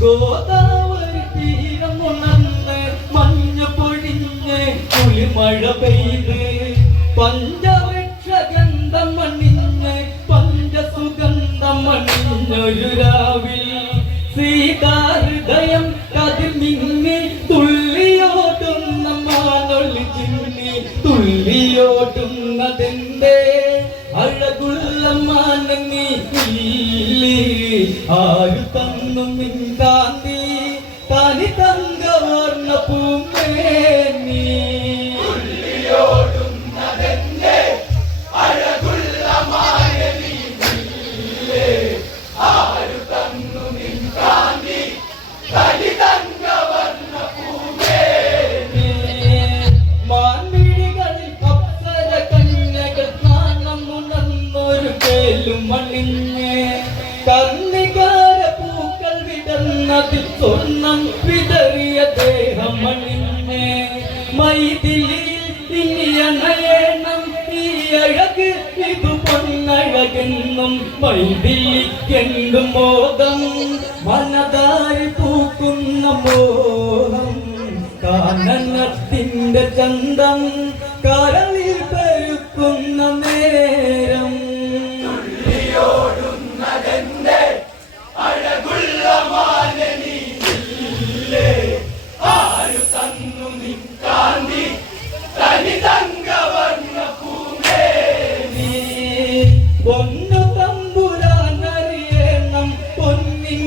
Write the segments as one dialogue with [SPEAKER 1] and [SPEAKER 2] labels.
[SPEAKER 1] ഗോദാവരി തീരം ഉണർന്ന് മഞ്ഞ പൊഴിഞ്ഞ് കുളിമഴ പെയ്ത് പഞ്ചവൃക്ഷഗന്ധം മണിഞ്ഞ് പഞ്ചസുഗന്ധം മണിഞ്ഞൊരു രാവിൽ സീതാഹൃദയം കതിർ മിങ്ങി തുള്ളിയോടുന്ന മാനൊളി ചിമ്മി തുള്ളിയോടുന്നതെന്തേ? അഴകുള്ള മാനങ്ങി ആരു തന്നു കാന്തി തനി തങ്കവർണ പൂമേനി വിടർന്നതിൽ സ്വർണം വിതറിയ ദേഹം മൈതിലി മൈതിലിയിൽ ഇനിയണയണം ഈ അഴക് ഇത് പൊന്നഴകെന്നും മൈതിലിക്കെന്തു മോദം. മനതാരി പൂക്കുന്ന മോഹം കാനനത്തിന്റെ ചന്തം കരളിൽ പെരുക്കുന്ന നേരം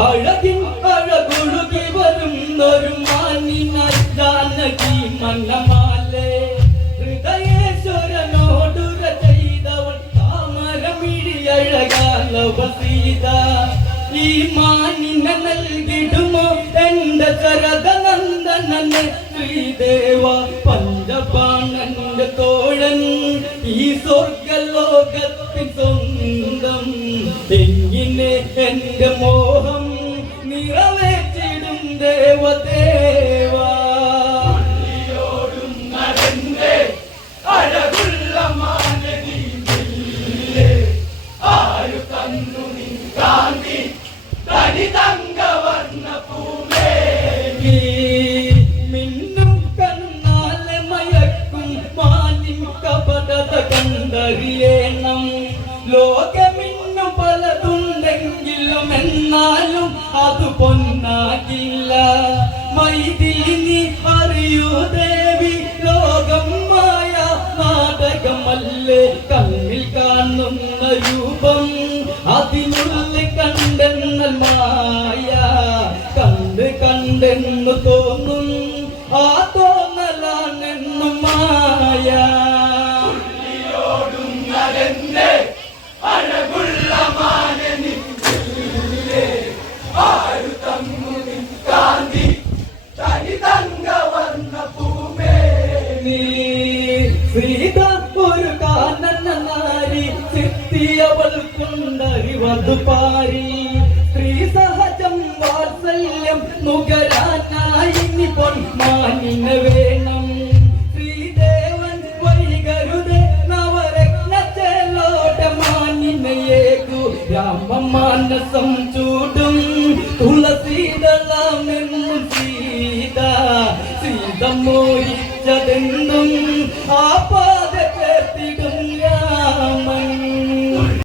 [SPEAKER 1] അഴകിൻ അഴകൊഴുകി വരുന്നൊരു മാനിനായി ജാനകി മന്നമാലേ. ഹൃദയേശ്വരനോടുര ചെയ്തവൾ താമരമിഴി അഴകാലവ സീത ഈ മാനിനെ നൽകിടുമോ എന്റെ ശരദനന്ദനന്? ശ്രീദേവ പഞ്ചപാണന്റെ തോഴൻ ഈ സ്വർഗലോകത്തിൻ സ്വന്തം എങ്ങനെ എന്റെ മോഹം നിറവേറ്റിടും ദേവദേവ. മിന്നും കണ്ണാലെ മയക്കും മാനിൻ കപടത കണ്ടറിയണം. ലോകമിന്നു പലതുണ്ടെങ്കിലും എന്നാലും പൊന്നാകില്ല. നീ അറിയൂ ദേവി ലോകം മായ നാടകമല്ലേ? കണ്ണിൽ കാണുന്ന രൂപം അതിനുള്ളിൽ കണ്ടെന്നൽ മായ. കണ്ട് കണ്ടെന്നു തോന്നും ആ തോന്നലാണെന്നും മായ. നീ ഒരു കാനന നാരി സിത്തിയവൾ കൊണ്ടറിവതു പാരി. സ്ത്രീ സഹജം വാത്സല്യം നുകരാനായി ഇനി പൊന്മാനിന് വേണം. ശ്രീദേവൻ വൈകരുത് നവരത്ന ചേലോട്ട മാനിനയേകു രാമമാനസം ചൂടും തുളസീതളം സീത. സീത മോഹിച്ചതെന്തും ആ